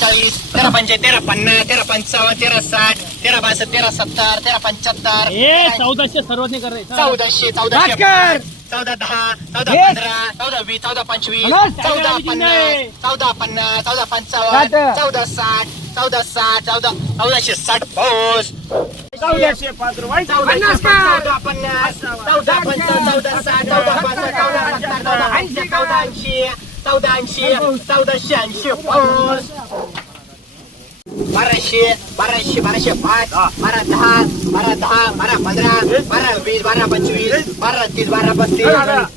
चाळीस तेरा पंचे तेरा पन्नास तेरा पंचावन्न तेरा साठ तेरा बासष्ट तेरा सत्तर तेरा पंच्याहत्तर चौदाशे रे चौदाशे चौदाशे! पाच, चौदा दहा चौदा. पंधरा चौदा वीस चौदा पंचवीस चौदा पन्नास. चौदा पन्नास चौदा पंचावन्न. चौदा साठ चौदा साठ चौदा चौदाशे साठ पाऊस चौदाशे पाच रुपये पन्नास चौदा पन्नास चौदा पंचावन्न चौदा साठ चौदा पासष्ट चौदा सत्तर चौदा ऐंशी चौदा ऐंशी चौदा ऐंशी चौदाशे ऐंशी पाऊस बाराशे बाराशे बाराशे पाच बारा दहा बारा दहा बारा पंधरा बारा वीस बारा पंचवीस बारा तीस बारा पस्तीस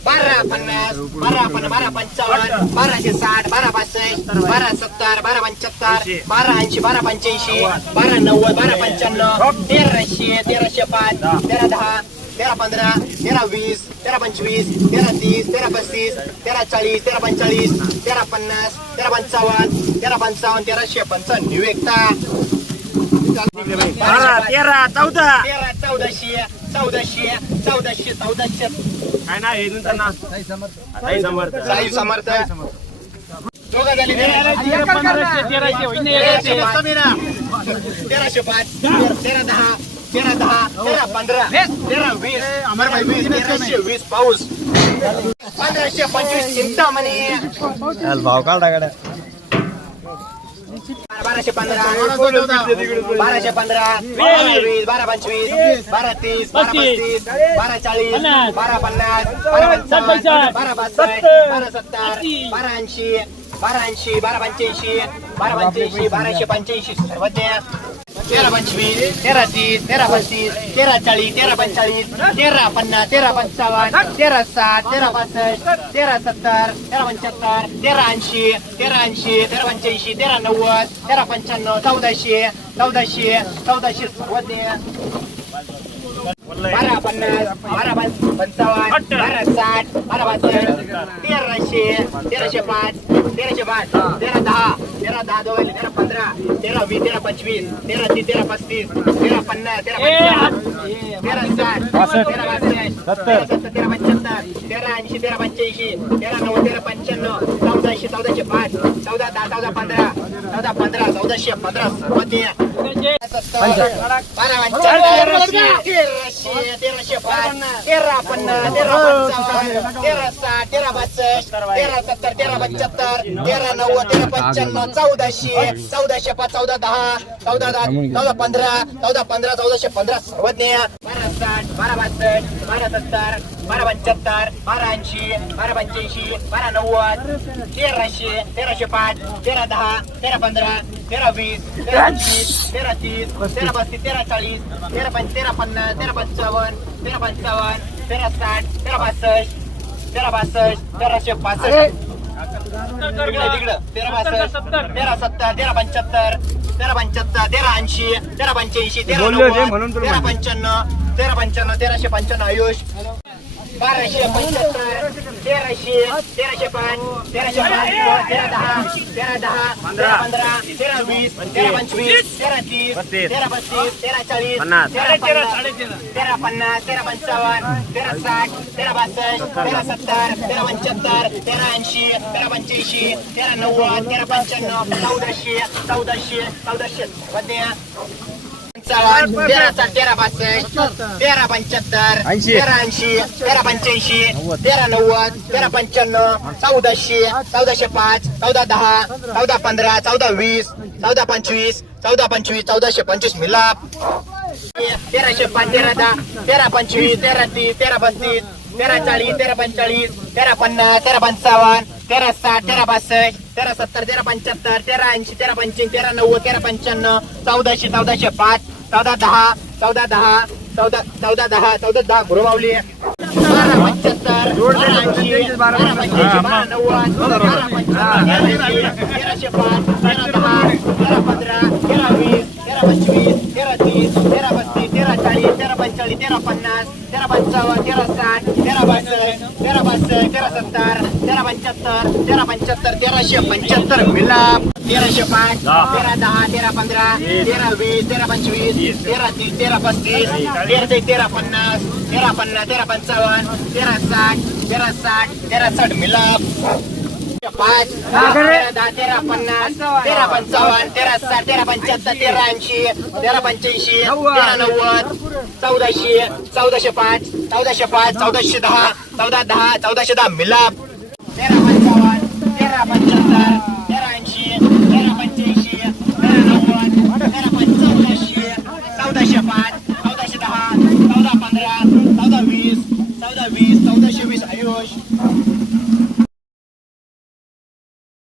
बारा पन्नास बारा बारा पंचावन्न बाराशे साठ बारा पासष्ट बारा सत्तर बारा पंच्याहत्तर बारा ऐंशी बारा पंच्याऐंशी बारा नव्वद बारा पंच्याण्णव तेराशे तेराशे पाच तेरा दहा तेरा पंधरा तेरा वीस तेरा पंचवीस तेरा तीस तेरा पस्तीस तेरा चाळीस तेरा पंचेचाळीस तेरा पन्नास तेरा पंचावन्न तेरा पंचावन्न तेराशे पंचावन्न निवेकता बारा तेरा चौदा. तेरा चौदाशे चौदाशे चौदाशे चौदाशे. काय ना हे नंतर ना साई समर्थ. साई समर्थ. दोघं झाली तेरा तेराशे पाच. तेरा दहा. तेरा दहा तेरा पंधरा तेरा वीस वीस तेराशे वीस पाऊस. पंधराशे पंचवीस भाव गाड्या बाराशे पंधरा बाराशे पंधरा बारा वीस. बारा पंचवीस बारा तीस बारा पस्तीस. बारा चाळीस. बारा पन्नास बारा पंचावन्न. बारा बासष्ट सत्तर. बारा सत्तर. बारा ऐंशी बारा ऐंशी बारा पंच्याऐंशी बारा पंच्याऐंशी बाराशे पंच्याऐंशी. सर्वज्ञ. तेरा पंचवीस तेरा तीस तेरा पस्तीस तेरा चाळीस तेरा पंचाळीस तेरा पन्नास तेरा पंचावन्न तेरा सात तेरा पासष्ट तेरा सत्तर तेरा पंच्याहत्तर तेरा ऐंशी तेरा ऐंशी तेरा पंच्याऐंशी तेरा नव्वद तेरा पंच्याण्णव चौदाशे चौदाशे चौदाशे होते बारा पन्नास बारा पंचावन्न बारा साठ बारा पासष्ट. तेराशे तेराशे पाच तेराशे पाच तेरा दहा तेरा दहा दोन तेरा पंधरा तेरा वीस तेरा पंचवीस तेरा तीस तेरा पस्तीस तेरा पन्नास तेरा तेरा साठ तेरा बासष्ट तेरा सत्तर तेरा पंच्याहत्तर तेरा ऐंशी तेरा पंच्याऐंशी तेरा नव्वद तेरा पंच्याण्णव चौदाशे चौदाशे पाच चौदा दहा चौदा पंधरा चौदा पंधरा चौदाशे पंधरा तेराशे पाच तेरा पन्नास तेरा पंचावन्न तेरा साठ तेरा बासष्ट तेरा सत्तर तेरा पंच्याहत्तर तेरा नव्वद तेरा पंच्याण्णव चौदाशे चौदाशे पाच चौदा दहा चौदा दहा चौदा पंधरा चौदा पंधरा चौदाशे पंधरा सर्वज्ञ. साठ बारा बासष्ट बारा सत्तर बारा पंच्याहत्तर बारा ऐंशी बारा पंच्याऐंशी बारा नव्वद तेराशे तेराशे पाच तेरा दहा तेरा पंधरा तेरा वीस तेरा पंचवीस तेरा तीस तेरा पस्तीस तेरा चाळीस तेरा पंच तेरा पन्नास तेरा पंचावन्न तेरा पंचावन्न तेरा साठ तेरा बासष्ट तेरा बासष्ट तेराशे पासष्ट तिकडं तेरा बासष्ट तेरा सत्तर तेरा पंच्याहत्तर तेरा पंच्याहत्तर तेरा ऐंशी तेरा पंच्याऐंशी तेरा तेरा. पंच्याण्णव तेरा पंच्याण्णव तेराशे पंच्याण्णव आयुष बाराशे पंच्याहत्तर तेराशे तेराशे पाच तेराशे पाच तेरा दहा तेरा दहा तेरा पंधरा तेरा वीस तेरा पंचवीस तेरा तीस. तेरा पस्तीस तेरा चाळीस. तेरा तेरा पन्नास तेरा पंचावन्न तेरा साठ तेरा बासष्ट तेरा सत्तर तेरा पंच्याहत्तर तेरा ऐंशी तेरा पंच्याऐंशी तेरा नव्वद तेरा पंच्याण्णव चौदाशे चौदाशे चौदाशे तेरा तेरा बासष्ट तेरा पंच्याहत्तर. तेरा ऐंशी. तेरा पंच्याऐंशी तेरा नव्वद तेरा पंच्याण्णव चौदाशे चौदाशे पाच चौदा दहा चौदा पंधरा चौदा वीस चौदा पंचवीस चौदा पंचवीस चौदाशे पंचवीस मिलाप. तेराशे पाच तेरा दहा तेरा पंचवीस तेरा तीस तेरा पस्तीस तेरा चाळीस तेरा पंचेचाळीस तेरा पन्नास तेरा पंचावन्न तेरा साठ तेरा बासष्ट तेरा सत्तर तेरा पंच्याहत्तर तेरा ऐंशी तेरा पंच्याऐंशी तेरा नव्वद तेरा पंच्याण्णव चौदाशे चौदाशे पाच चौदा दहा चौदा दहा चौदा चौदा दहा चौदा दहा गुरुबावली बारा पंच्याहत्तर बारा ऐंशी बारा पंच्याऐंशी नव्वद बारा पंच्याण्णव तेराशे पाच तेरा दहा तेरा पंधरा तेरा वीस तेरा पंचवीस तेरा तीस तेरा पस्तीस तेरा तेरा पन्नास तेरा पंचावन्न तेरा साठ तेरा बासष्ट तेरा बासष्ट तेरा सत्तर तेरा पंच्याहत्तर तेरा पंच्याहत्तर तेराशे पंच्याहत्तर मिलाप तेराशे पाच तेरा दहा तेरा पंधरा तेरा वीस तेरा पंचवीस तेरा तीस तेरा पस्तीस तेरा ते तेरा पन्नास तेरा पन्नास तेरा पंचावन्न तेरा साठ तेरा साठ तेरा साठ मिलाप पाच तेरा दहा तेरा पन्नास तेरा पंचावन्न तेरा साठ तेरा पंच्याहत्तर तेरा ऐंशी तेरा पंच्याऐंशी तेरा नव्वद चौदाशे चौदाशे पाच चौदाशे पाच चौदाशे दहा चौदा दहा चौदाशे दहा मिलाप. तेरा पंचावन्न तेरा पंच्याहत्तर तेरा ऐंशी तेरा पंच्याऐंशी.